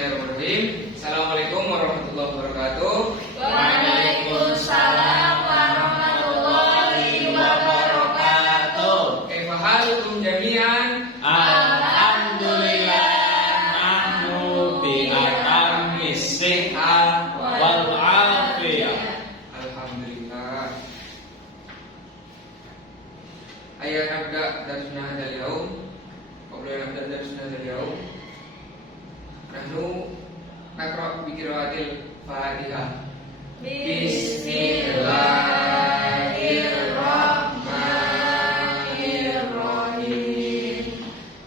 Bismillahirrahmanirrahim. Assalamualaikum warahmatullahi wabarakatuh. Waalaikumsalam warahmatullahi wabarakatuh. Kaifa halukum jami'an? Alhamdulillah nahnu bi atammis sihah wal afiyah. Alhamdulillah. Ayo nabda darsna hadzal yaum. Qabla nabda darsna hadzal yaum, nahnu naqra bi qiraatil Fatihah. Bismillahirrahmanirrahim.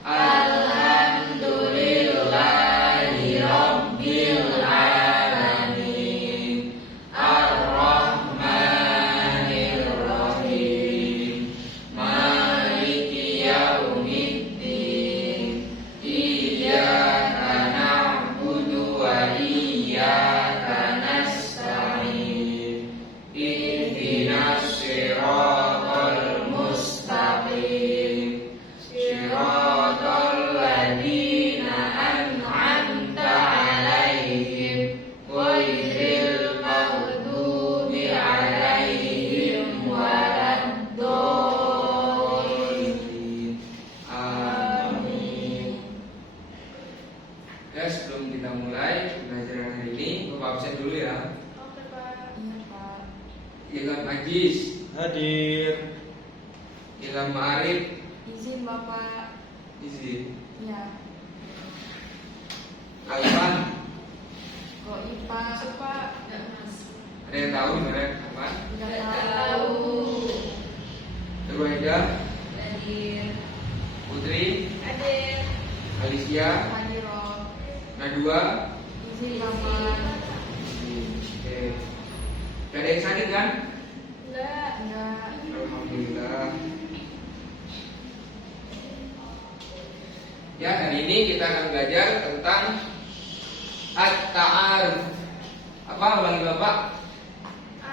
Alhamdulillahi rabbil alamin. Ar-Rahmanir Rahim. Maliki yaumiddin. Iyyaka na'budu wa iyyaka nasta'in. Ihdinas siratal mustaqim. Siratal ladzina an'amta 'alaihim ghairil maghdubi 'alaihim waladdallin. Amin. Ya, sebelum kita mulai pembelajaran hari ini, Bapak absen dulu ya. Oke, Pak. Iya, Pak. Ilham Ajis, Hadir. Ilham Ma'arif, Izin, Bapak. izin. Ya. Alfan, Kok IPA, Pak? Enggak, Mas. ada yang tahu gimana Alfan? Enggak tahu. Nurwahida, Hadir. Putri, Hadir. Alicia, Hadiroh. Najwa. Izin, Bapak. Oke. Gak ada yang sakit kan? Enggak. Enggak. Alhamdulillah. Ya, hari ini kita akan belajar tentang at-ta'aruf. Apa ulangi Bapak?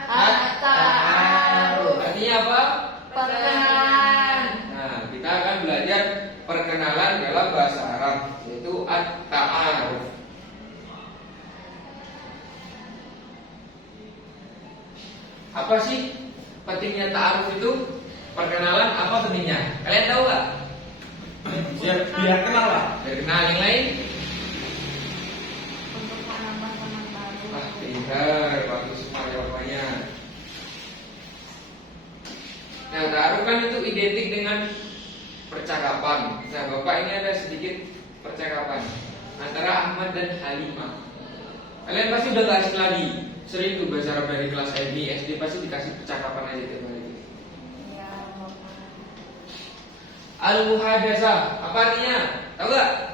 At-ta'aruf. Artinya apa? Perkenalan. Nah, kita akan belajar perkenalan dalam bahasa Arab, yaitu at-ta'aruf. Apa sih pentingnya ta'aruf itu? Perkenalan apa pentingnya? Kalian tahu nggak? Biar kenal lah. Biar kenal yang lain. Untuk menambah teman baru. Wah, pintar, bagus semua jawabannya. Nah, ta'aruf kan itu identik dengan percakapan. Nah, Bapak ini ada sedikit percakapan antara Ahmad dan Halimah. Kalian pasti udah gak asing lagi. Sering tuh bahasa Arab dari kelas SD pasti dikasih percakapan aja tiap hari. Iya, Bapak. Al-muhadasah, apa artinya? Tahu gak?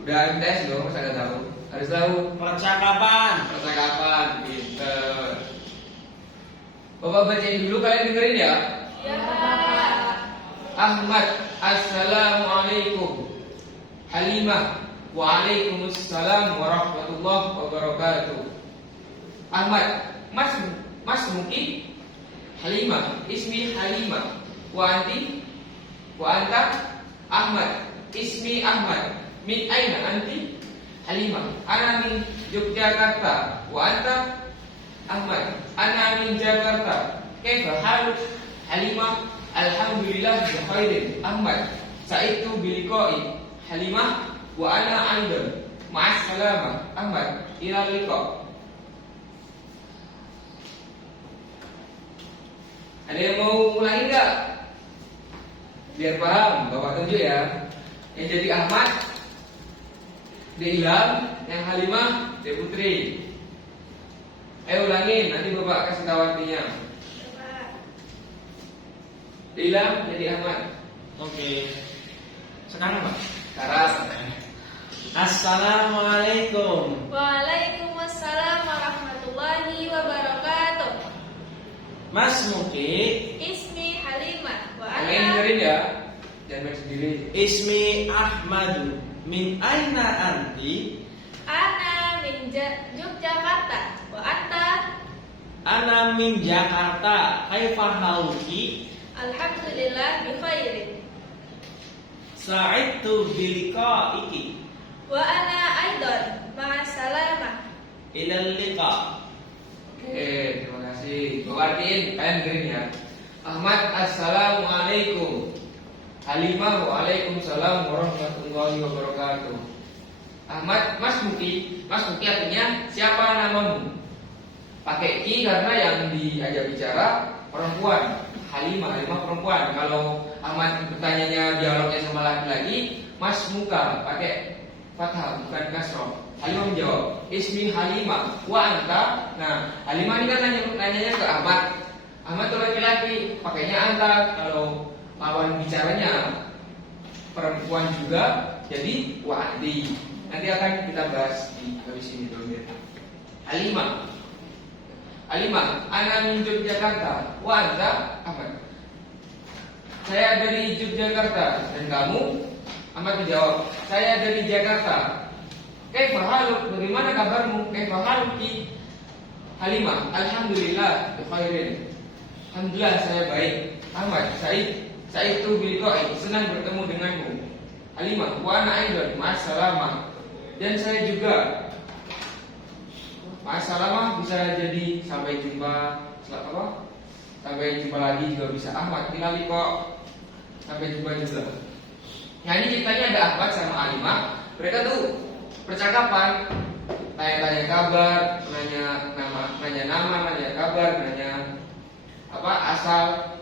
Udah MTS loh, masa gak tahu? Harus tahu. Percakapan. Percakapan, pinter. Bapak bacain dulu, kalian dengerin ya. Iya, Bapak. Ahmad, assalamualaikum. Halimah, waalaikumsalam warahmatullahi wabarakatuh. Ahmad, mas mungkin. Halimah, ismi Halimah. Wa anti, wa anta. Ahmad, ismi Ahmad. Min aina anti? Halimah, ana min Yogyakarta. Wa anta? Ahmad, ana min Jakarta. Kaifa haluk? Halimah, alhamdulillah bi khairin. Ahmad, sa'idtu bi liqa'i. Halimah, wa ana aidan. Ma'as salamah. Ahmad, ila liqa'. Ada yang mau ulangi nggak? Biar paham, Bapak tunjuk ya. Yang jadi Ahmad, dia Ilham, yang Halimah, dia Putri. Ayo ulangin, nanti Bapak kasih tahu artinya. Dia Ilham, jadi Ahmad. Oke. Sekarang Pak. Sekarang. Assalamualaikum. Waalaikumsalam warahmatullahi wabarakatuh. Mas Muki. Ismi Halimah. Wa Kalian ana dengerin ya, jangan main sendiri. Ismi Ahmadu. Min aina anti? min Yogyakarta. Wa anta? Ana min Jakarta. Kaifa haluki? Alhamdulillah bi khairin. Sa'idtu bi liqa'iki. Wa ana aidan ma'a salamah. Ilal liqa. Oke, terima kasih. Gue artiin, kalian dengerin ya. Ahmad, assalamualaikum. Halimah, waalaikumsalam warahmatullahi wabarakatuh. Ahmad, Mas Muki artinya siapa namamu? Pakai i karena yang diajak bicara perempuan. Halimah perempuan. Kalau Ahmad bertanyanya dialognya sama laki-laki, Mas Muka pakai fathah bukan kasroh. Halimah menjawab, Ismi Halimah, wa anta. Nah, Halimah ini kan nanyanya ke Ahmad. Ahmad itu laki-laki, pakainya anta. Kalau lawan bicaranya perempuan juga, jadi wa anti. Nanti akan kita bahas di habis ini dulu ya. Halimah, ana min Yogyakarta, wa anta Ahmad. Saya dari Yogyakarta, dan kamu? Ahmad menjawab, saya dari Jakarta. Kaifa haluk? Bagaimana kabarmu? Kaifa haluki? Halimah, alhamdulillah, bikhairin. Alhamdulillah saya baik. Ahmad, saya itu biliqai, senang bertemu denganmu. Halimah, wa ana aidan, ma'assalamah. Dan saya juga. Ma'assalamah bisa jadi sampai jumpa. Sampai jumpa lagi juga bisa. Ahmad, ila liqa. Sampai jumpa juga. Nah, ini ceritanya ada Ahmad sama Halimah. Mereka tuh percakapan, tanya-tanya kabar, nanya nama, nanya kabar, nanya asal.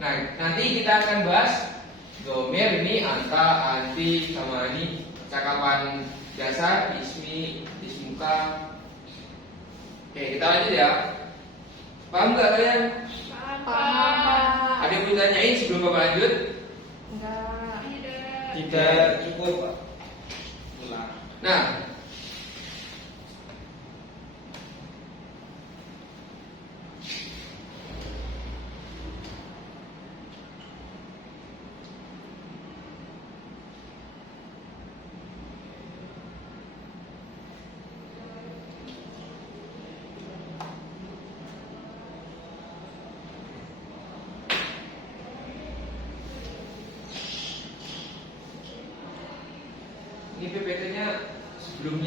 Nah, nanti kita akan bahas domir ini anta, anti, sama ini percakapan dasar, ismuka. Oke, kita lanjut ya. Paham nggak kalian? Paham. Ada yang mau ditanyain sebelum Bapak lanjut? Enggak. Tidak ikut, Pak. Ulang. Nah, ini PPT-nya sebelum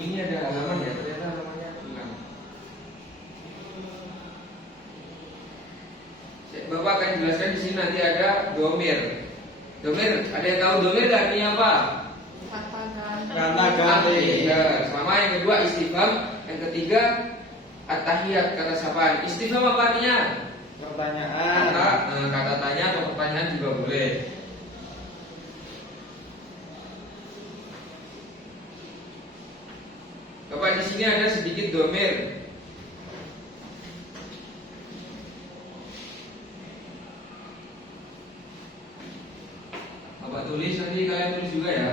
ini ada halaman ya, ternyata halamannya hilang. Bapak akan jelaskan di sini nanti ada domir. Domir, ada yang tahu domir artinya apa? Kata ganti. Ya, sama yang kedua istifham, yang ketiga at-tahiyat, kata sapaan. Istifham apa artinya? Pertanyaan. Kata tanya atau pertanyaan juga boleh. Bapak di sini ada sedikit domir. Bapak tulis, nanti kalian tulis juga ya.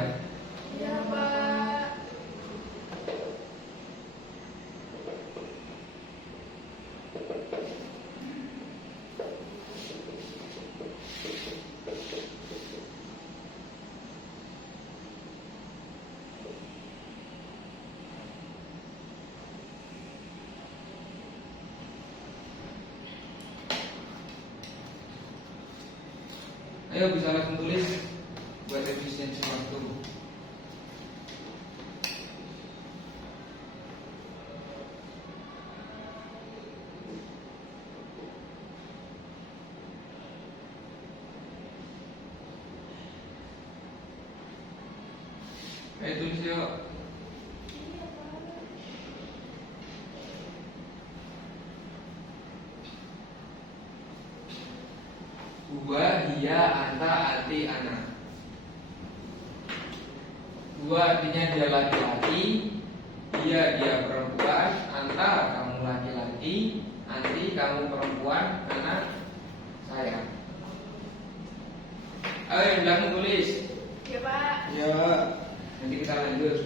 Ya, Pak. Ayo bisa langsung tulis buat efisiensi waktu. Ayo tulis yuk. Gua, dia, anta, anti, ana. Gua artinya dia laki-laki, dia perempuan, anta kamu laki-laki, anti kamu perempuan, ana saya. Ayo yang belakang tulis. Ya, Pak. Ya. Nanti kita lanjut.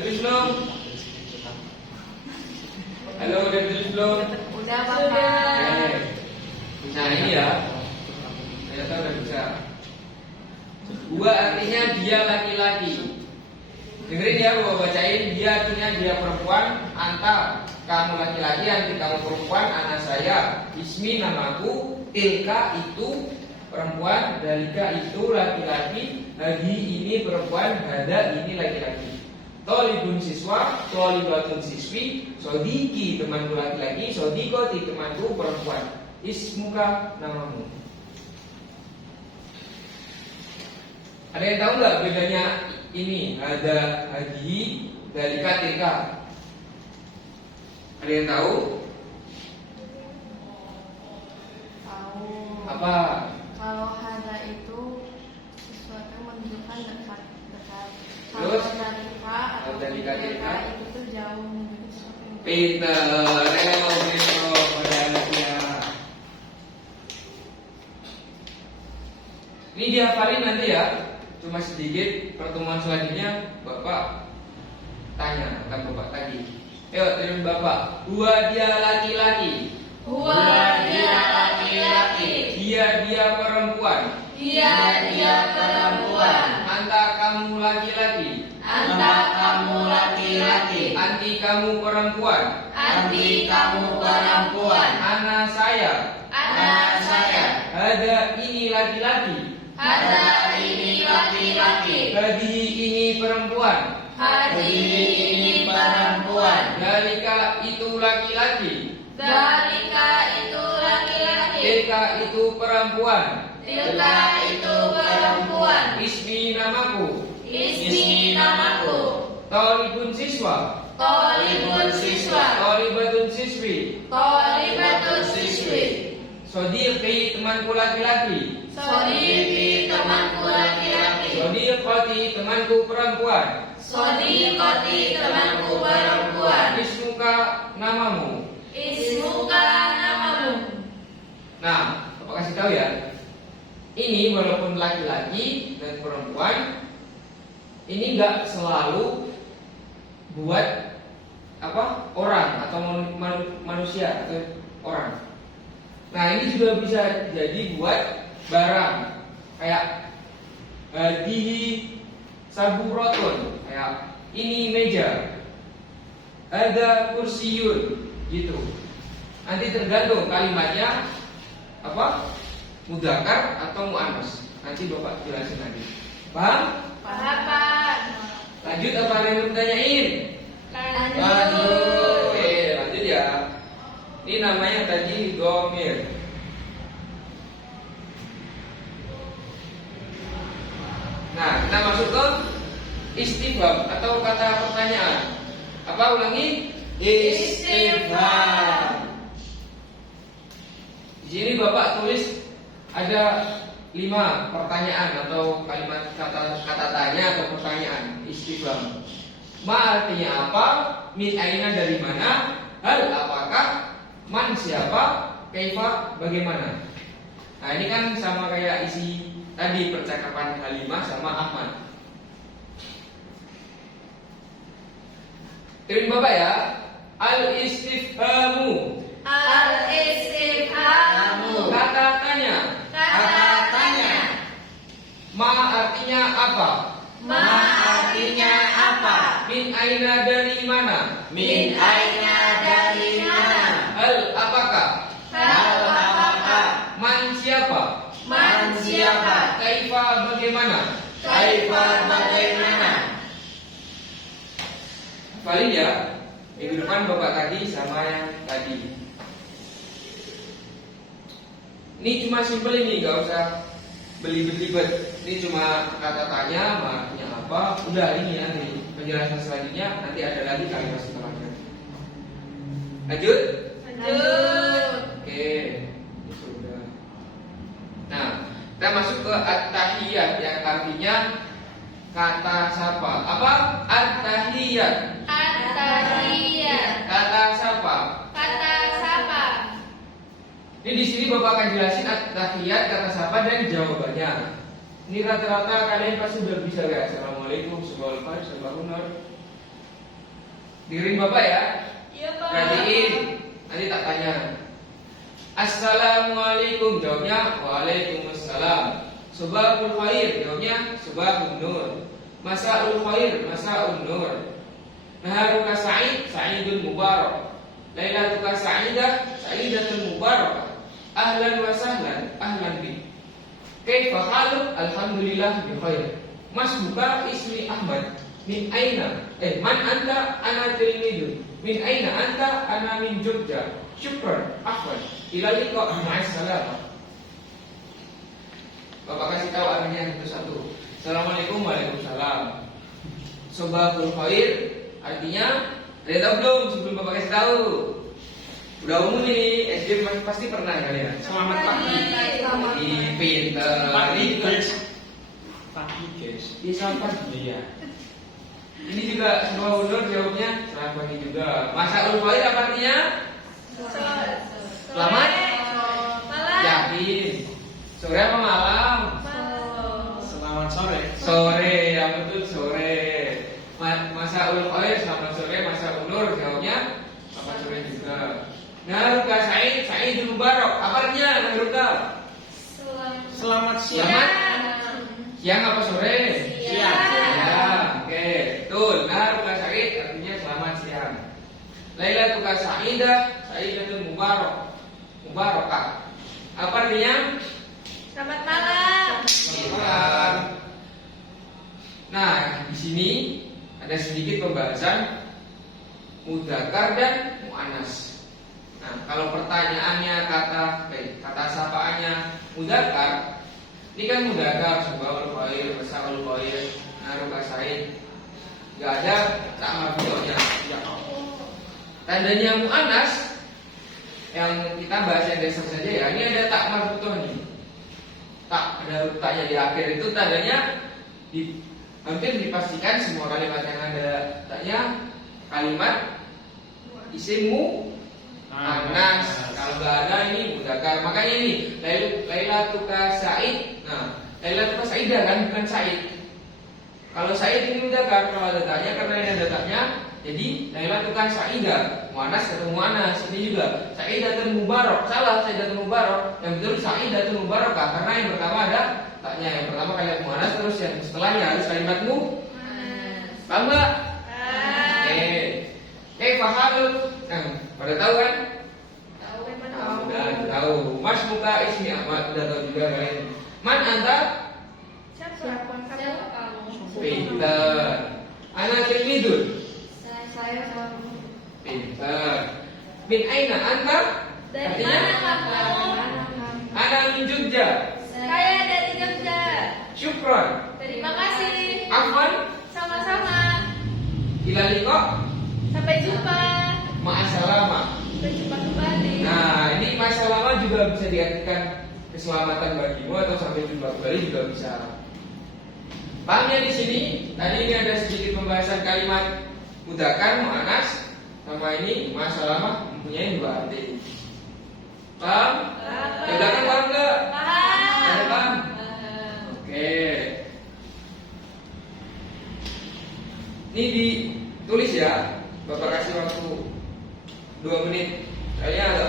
tulis belum? Halo, udah tulis belum? Udah Bapak. Oke. Nah ini ya, ternyata udah bisa. Gua artinya dia laki-laki. Dengerin ya, gua bacain. Dia artinya dia perempuan. Anta kamu laki-laki, anti kamu perempuan. Anak saya, ismi namaku. Tilka itu perempuan, dalika itu laki-laki, hadi ini perempuan, hada ini laki-laki. Tolibun siswa, tolibatun siswi, sodiki temanku laki-laki, sodikoti temanku perempuan. Ismuka namamu. Ada yang tahu nggak bedanya ini hada, hadi, dalika, tilka? Ada yang tahu? Tahu. Apa? Kalau hada itu sesuatu yang menunjukkan dekat. Terus? Kalau dalika atau Kalau dalika, tilka? itu tuh jauh menunjukkan sesuatu yang Pinter, pinter pada anaknya. Ini dihafalin nanti ya. Cuma sedikit, pertemuan selanjutnya Bapak tanya, akan Bapak tagih. Ayo, terima Bapak. Dua dia laki-laki. Huwa dia laki-laki. Dia perempuan. Dia perempuan. Anta kamu laki-laki. Anta kamu laki-laki. Anti kamu perempuan. Anti kamu perempuan. Anak saya. Anak saya. Ada ini laki-laki. Ada ini laki-laki. Hadi ini perempuan. Hadi ini perempuan. Dalika itu laki-laki. Dalika itu laki-laki. Tilka itu perempuan. Tilka itu perempuan. Ismi namaku. Ismi namaku. Tolibun siswa. Tolibun siswa. Tolibatun siswi. Tolibatun siswi. Sodiqi temanku laki-laki. Sodiki temanku laki-laki. Sodiqati temanku perempuan. Sodikoti temanku perempuan. Ismuka namamu. Ismuka namamu. Nah, Bapak kasih tahu ya. Ini walaupun laki-laki dan perempuan, ini nggak selalu buat apa orang atau manusia atau orang. Nah ini juga bisa jadi buat barang kayak hadihi saburotun, kayak ini meja, ada kursiun gitu. Nanti tergantung kalimatnya apa, mudzakkar atau muannas. Nanti Bapak jelasin lagi. Paham? Paham Pak. Lanjut apa ada yang mau ditanyain? Lanjut. Oke, lanjut ya. Ini namanya tadi domir. Nah, kita masuk ke istifham atau kata pertanyaan. Apa ulangi? Istifham. Di sini Bapak tulis ada 5 pertanyaan atau kalimat kata tanya atau pertanyaan istifham. Ma artinya apa? Min aina dari mana? Hal apakah? Man siapa? Kaifa bagaimana? Nah ini kan sama kayak isi tadi percakapan Halimah sama Ahmad. Terima Bapak ya. Al istifhamu. Al istifhamu. Kata tanya. Kata tanya. Ma artinya apa? Ma artinya apa? Min aina dari mana? Min aina dari mana? Hal apakah? Hal apakah? Man siapa? Man siapa? Kaifa bagaimana? Kaifa bagaimana? Hafalin ya. Minggu depan Bapak tadi sama yang tadi. Ini cuma simpel ini, gak usah belibet-libet. Ini cuma kata tanya, maknanya apa? Udah ini nanti penjelasan selanjutnya nanti ada lagi kalimat setelahnya. Lanjut. Lanjut. Oke, sudah. Nah, kita masuk ke at-tahiyat yang artinya kata sapa. Apa? At-tahiyat. At-tahiyat. Kata sapa. Kata sapa. Ini di sini Bapak akan jelasin at-tahiyat, kata sapa dan jawabannya. Ini rata-rata kalian pasti udah bisa ya. Assalamualaikum, subhanallah, subhanallah. Dengerin Bapak ya. Iya, Pak. Perhatiin, nanti tak tanya. Assalamualaikum, jawabnya Waalaikumsalam. Subahul khair, jawabnya Subahun nur. Masaul khair, Masaun nur. Naharuka sa'id, Sa'idul mubarak. Lailatuka sa'idah, Sa'idatul mubarak. Ahlan wa sahlan, ahlan bi. Kaifa haluk? Alhamdulillah bi khair. Masbuka ismi Ahmad. Min aina? Man anta? Ana tilmidun. Min aina anta? Ana min Jogja. Syukran, afwan. Ila liqa, ma'assalam. Bapak kasih tahu artinya satu-satu. Assalamualaikum, waalaikumsalam. Sobahul khair artinya ada tahu belum sebelum Bapak kasih tahu? Udah umum ini, SD pasti pernah kalian. Selamat pagi. Selamat Di pinter. Pagi Ini juga guys. Pagi guys. di selamat pagi ya. Ini juga sebuah undur jawabnya selamat pagi juga. Masaul khair apa artinya? Selamat Malam. yakin. Sore apa malam? Selamat sore. Sore, yang betul sore. Masaul khair selamat sore, masa unur jawabnya selamat sore juga. Naruka Sa'id, Sa'idul mubarak. Apa artinya Naruka? Selamat siang. Selamat siang apa sore? Siang. Ya, oke, betul. Naruka Sa'id artinya selamat siang. Lailatuka Sa'idah, Sa'idatul mubarak. Mubarakah. Apa artinya? Selamat malam. Malam. Nah, di sini ada sedikit pembahasan mudzakkar dan muannas. Nah, kalau pertanyaannya kata sapaannya mudzakkar, ini kan mudzakkar subahul khair, masaul khair, naruka sa'id. Enggak ada ta'mar bid'ahnya. Ya. Tandanya muannas yang kita bahas yang dasar saja ya. Ini ada ta'mar bid'ahnya. Tak ada taknya di akhir itu tandanya hampir dipastikan semua kalimat yang ada taknya kalimat isimmu anas. Kalau nggak ada ini mudzakkar. Makanya ini Lailatuka Sa'id. Nah, Lailatuka Sa'idah kan bukan Sa'id. Kalau Sa'id ini mudzakkar, kalau ada taknya karena ini ada taknya jadi Lailatuka Sa'idah. Muannas atau muannas ini juga Sa'idatul mubarak. Salah, Sa'idatul mubarak. Yang betul Sa'idatul mubarakah karena yang pertama ada taknya. Yang pertama kalimat muannas, terus yang setelahnya harus kalimatmu. Paham nggak? Oke, fahamul. Nah, pada tahu kan? Udah tahu. Mas muka ismi Ahmad udah tahu juga kalian. Man anta? Siapa kamu? Pinter. Ana tilmidun. Saya kamu. Pinter. Min aina anta? Dari Artinya? mana kamu? Ana min Jogja. Saya dari Jogja. Syukron. Terima kasih. Afwan. Sama-sama. Ila liqa. Sampai jumpa. Ma'assalama. Sampai jumpa kembali. Nah, ini masalah juga bisa diartikan keselamatan bagimu atau sampai jumpa kembali juga bisa. Pahamnya di sini, tadi ini ada sedikit pembahasan kalimat mudzakkar, muannas, sama ini masalah mempunyai dua arti. Paham? Yang belakang paham nggak? Ada paham? Oke. Ini ditulis ya. Bapak kasih waktu 2 menit. Kayaknya agak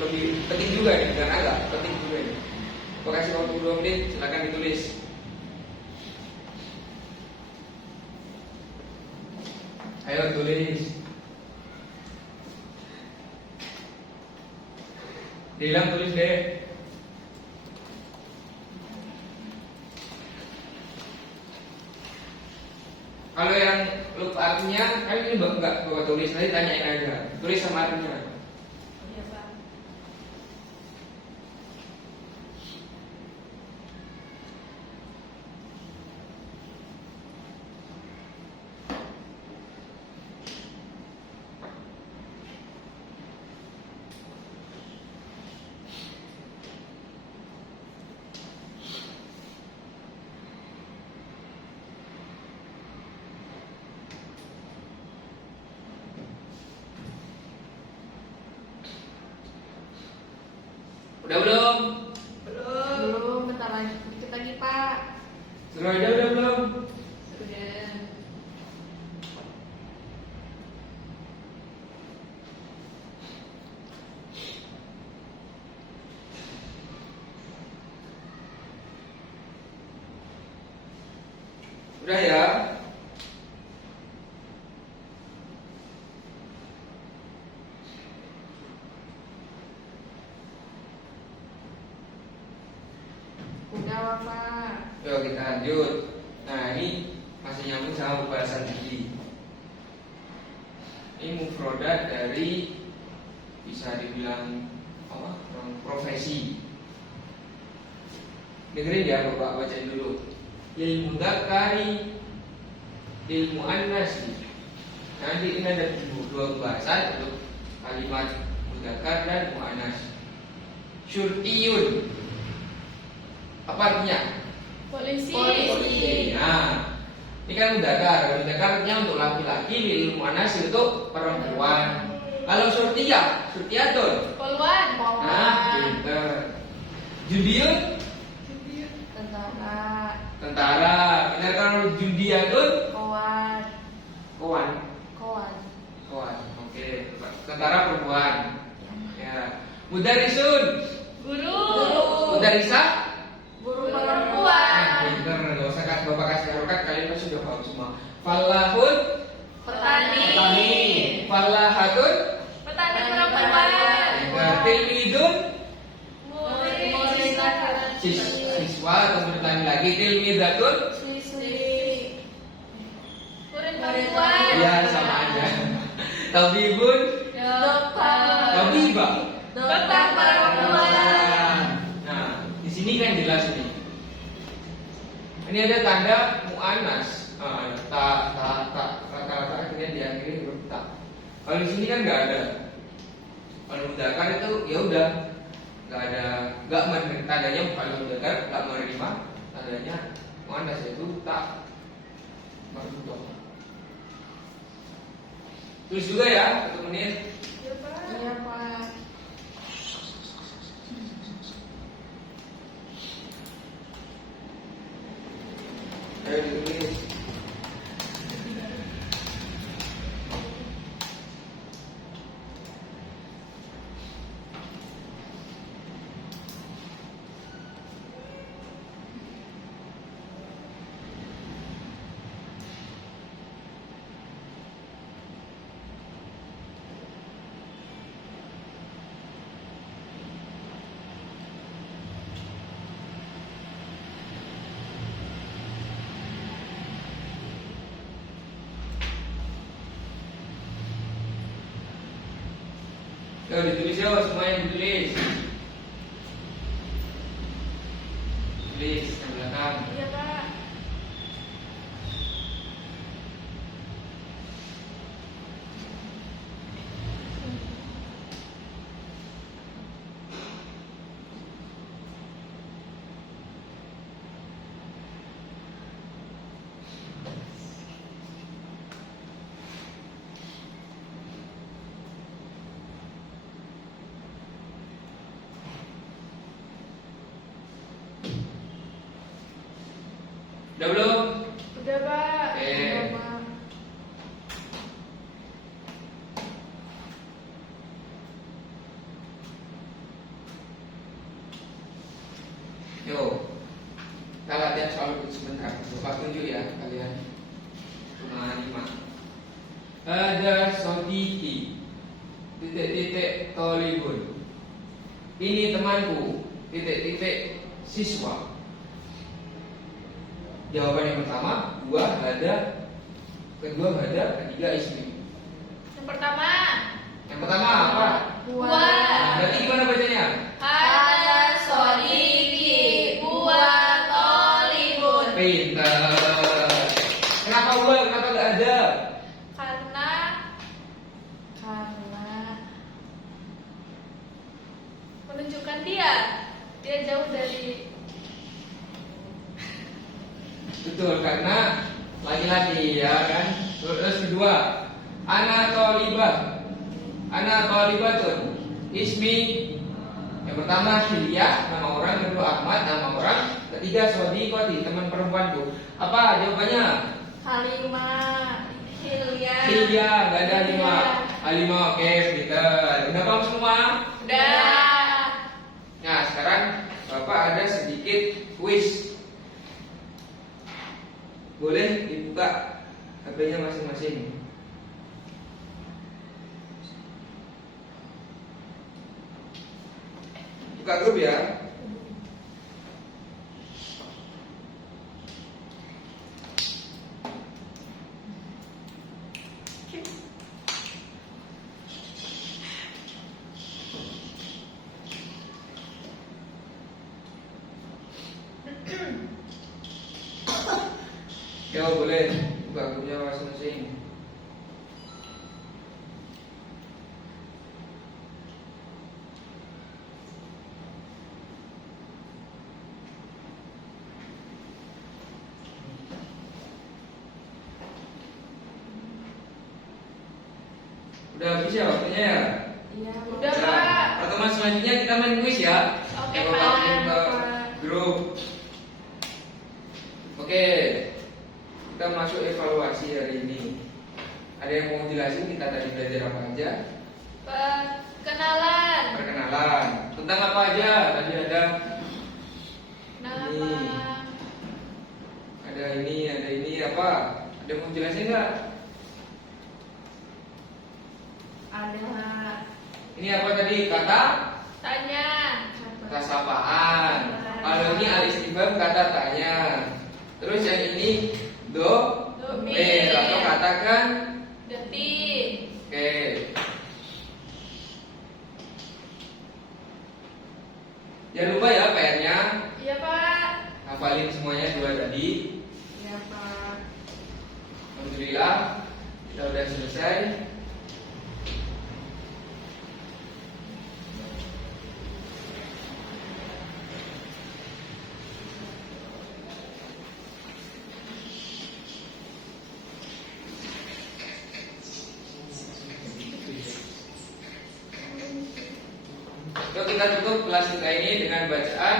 lebih penting juga nih, dan agak penting juga nih. Bapak kasih waktu 2 menit, silakan ditulis. Ayo tulis. Dilang tulis deh. Kalau yang lupa artinya, kan ini enggak bawa tulis, nanti tanyain aja. Tulis sama artinya. Iya, Pak. Udah belum? Belum, bentar lagi. Dikit lagi, Pak. Sudah ada, udah belum? Sudah. Oke. Yuk kita lanjut. Nah ini masih nyambung sama pembahasan tadi. Ini mufrodat dari bisa dibilang apa? Profesi. Dengerin ya Bapak, bacain dulu. Lil mudzakari, lil muannasi. Nanti ini ada dua pembahasan untuk kalimat mudzakar dan muannas. Syurtiyun. Apa artinya? Polisi. Nah, ini kan mudzakar. Mudzakar artinya untuk laki-laki, lil muannas untuk perempuan. Kalau syurtiyatun. Poluan. Nah, pinter. Judiyun. Tentara. Benar kalau judiyatun? Kawan. Kawan. Oke. Tentara perempuan. Ya. Mudarisun. Guru. Mudarisa. Guru perempuan. Pinter. Gak usah kasih bapak kasih harokat, kalian pasti sudah paham semua. Falahun. Petani. Falahatun. Petani perempuan. Tilmidun. Murid laki-laki. Siswa atau bertani lagi. Tilmidatun. Siswi. Murid perempuan. Ya sama aja. Tabibun. Dokter. Tabibah. Dokter perempuan. Nah, di sini kan jelas nih. Ini ada tanda muannas. Kata-kata akhirnya diakhiri huruf ta. Kalau di sini kan nggak ada. Kalau mudzakar itu ya udah nggak ada, nggak menerima tandanya. Kalau mudzakar nggak menerima tandanya muannas, yaitu ta marbutoh. Tulis juga ya 1 menit. Iya Pak. Ayo ditulis. Yo, ditulis yo, semuanya ditulis. Tulis yang belakang. Iya Pak. Udah belum? Udah Pak. Oke. Udah, Pak. Yo, kita latihan soal sebentar. Bapak tunjuk ya kalian. Cuma 5. Ada sodiki. Titik-titik tolibun. Ini temanku. Titik-titik siswa. Jawaban yang pertama, 2 ada, kedua ada, ketiga ismi. Yang pertama. Yang pertama apa? Buah. Berarti gimana bacanya? Ada sodiki. Buah tolibun. Pintar. Kenapa buah? Kenapa gak ada? Karena menunjukkan dia jauh dari. Betul, karena laki-laki ya kan. Terus kedua, ana tolibatun. Ismi. Yang pertama Hilya, nama orang. Kedua Ahmad, nama orang. Ketiga Sodiqoti, teman perempuanku. Apa jawabannya? Halimah. Hilya. Hilya, nggak ada Halimah, oke, pintar. Udah paham semua? Udah. Nah sekarang Bapak ada sedikit kuis. Boleh dibuka HP-nya masing-masing. Buka grup ya. masing-masing. Udah habis ya waktunya ya? Iya, Udah, Nah, Pak. pertemuan selanjutnya kita main kuis ya. Oke, Yang Pak. Bapak kirim ke grup. Oke, kita masuk evaluasi hari ini. Ada yang mau jelasin kita tadi belajar apa aja? Perkenalan. Perkenalan. Tentang apa aja? Tadi ada Nama. ada ini apa? Ada yang mau jelasin nggak? ada Ini apa tadi? Kata Tanya. kata sapaan. Kalau ini al-istifham kata tanya. Terus yang ini Domir. atau katakan. Detik. Oke. Jangan lupa ya PR-nya. Iya, Pak. Hafalin semuanya dua tadi. ya Pak. Alhamdulillah kita udah selesai. Yuk kita tutup kelas kita ini dengan bacaan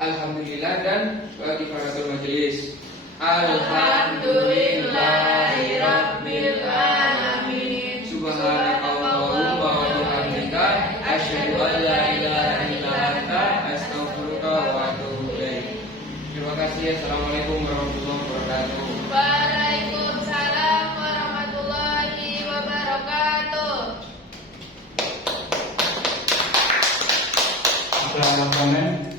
Alhamdulillah dan kifaratul majelis. Alhamdulillahirabbil alamin. Subhanakallahumma wa bihamdika asyhadu an la ilaha illa anta astaghfiruka wa atubu ilaik. Terima kasih. Assalamualaikum warahmatullahi wabarakatuh. Waalaikumsalam warahmatullahi wabarakatuh. Ada komen?